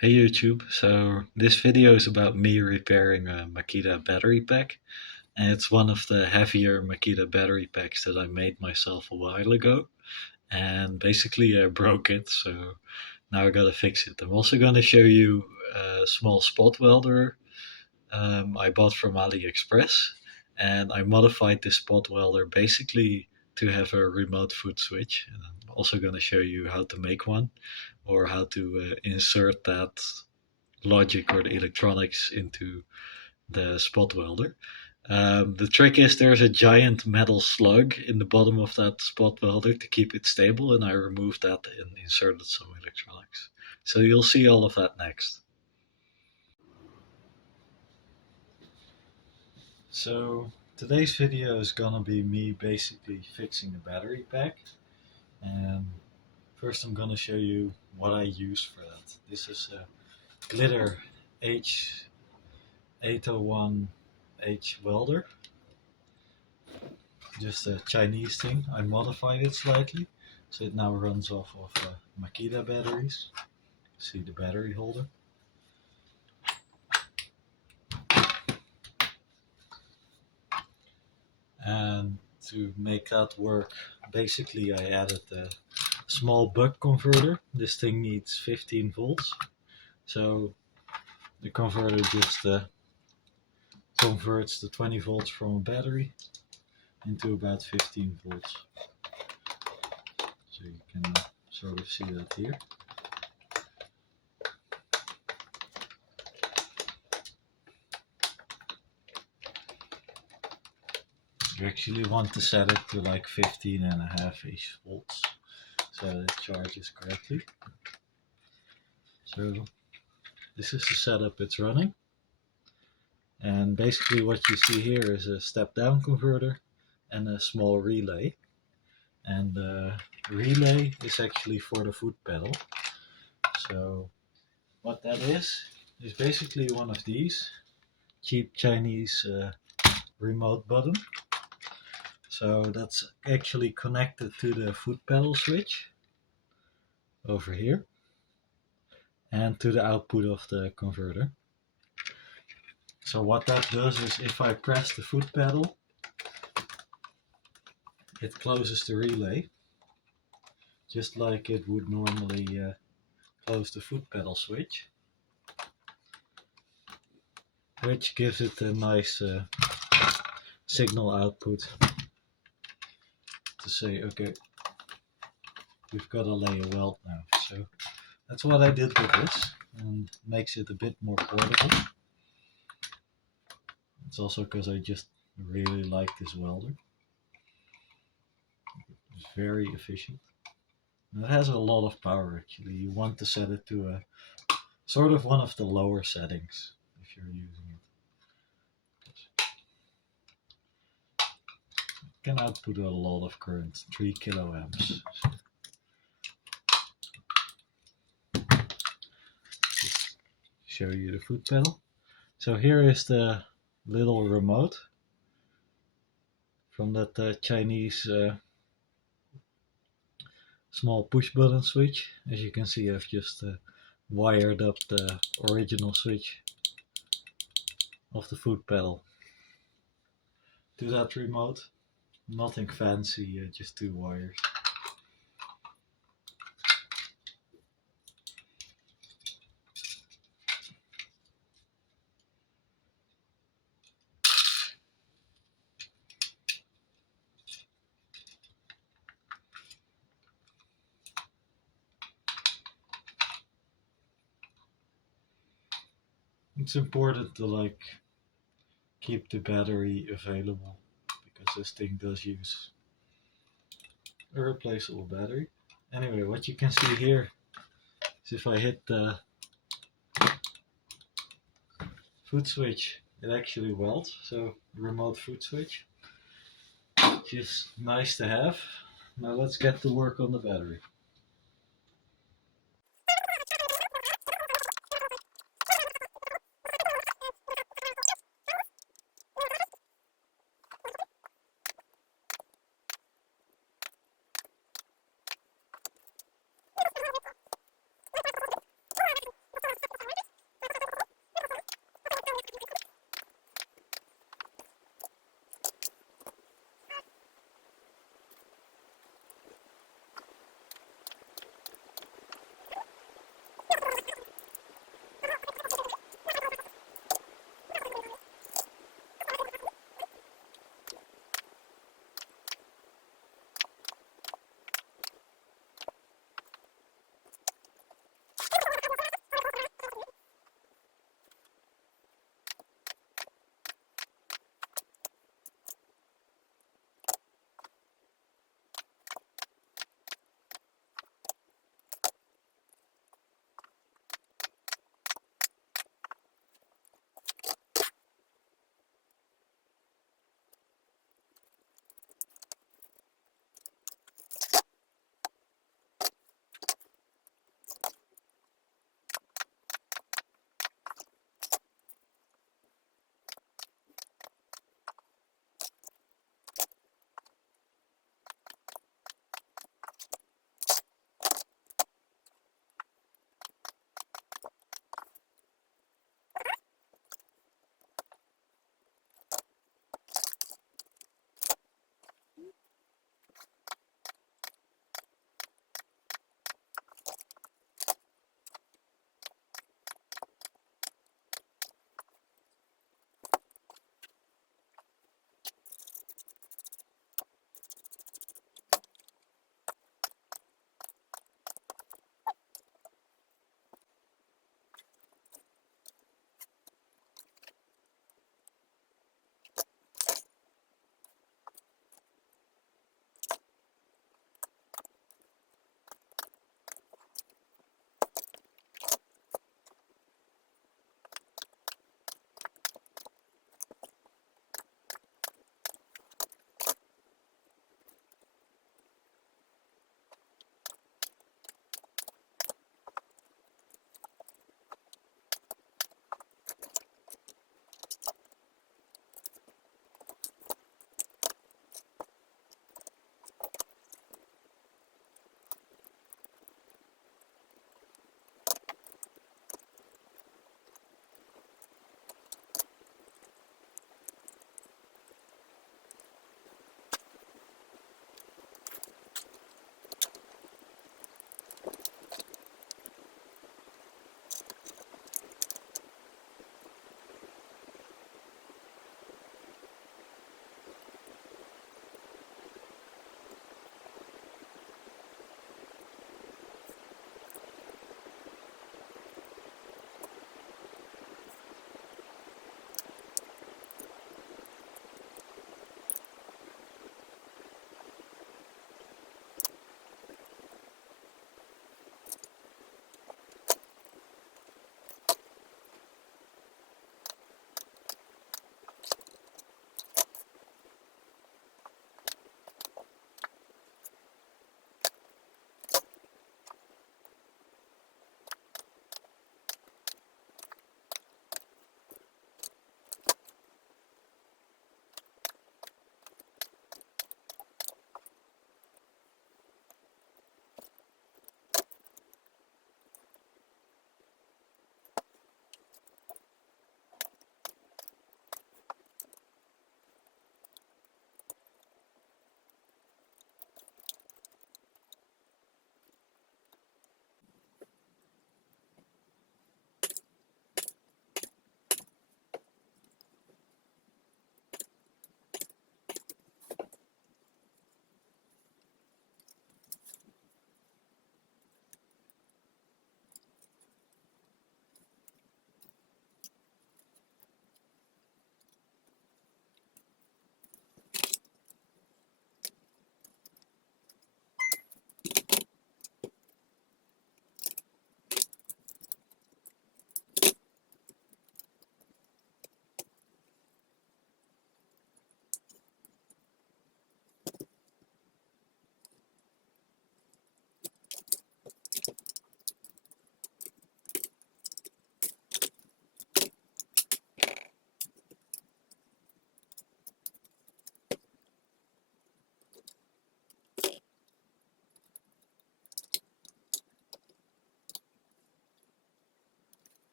Hey YouTube, so this video is about me repairing a Makita battery pack, and it's one of the heavier Makita battery packs that I made myself a while ago, and basically I broke it, so now I gotta fix it. I'm also gonna show you a small spot welder I bought from AliExpress, and I modified this spot welder basically to have a remote foot switch, and I'm also gonna show you how to make one or how to insert that logic or the electronics into the spot welder. The trick is there's a giant metal slug in the bottom of that spot welder to keep it stable, and I removed that and inserted some electronics. So you'll see all of that next. So today's video is gonna be me basically fixing the battery pack, and first I'm gonna show you what I use for that. This is a glitter H801H welder, just a Chinese thing. I modified it slightly, so it now runs off of Makita batteries. See the battery holder. And to make that work, basically I added a small buck converter. This thing needs 15 volts. So the converter just converts the 20 volts from a battery into about 15 volts. So you can sort of see that here. You actually want to set it to like 15.5-ish volts so that it charges correctly. So this is the setup it's running. And basically what you see here is a step down converter and a small relay. And the relay is actually for the foot pedal. So what that is basically one of these cheap Chinese remote button. So that's actually connected to the foot pedal switch over here and to the output of the converter. So what that does is if I press the foot pedal, it closes the relay just like it would normally close the foot pedal switch, which gives it a nice signal output to say, okay, we've got to lay a weld now. So that's what I did with this, and makes it a bit more portable. It's also because I just really like this welder. It's very efficient. And it has a lot of power actually. You want to set it to a sort of one of the lower settings if you're using it. It can output a lot of current, 3 kiloamps. Just show you the foot pedal. So here is the little remote from that Chinese small push button switch. As you can see, I've just wired up the original switch of the foot pedal to that remote. Nothing fancy, just 2 wires. It's important to keep the battery available because this thing does use a replaceable battery. Anyway, what you can see here is if I hit the foot switch, it actually welds. So remote foot switch, which is nice to have. Now let's get to work on the battery.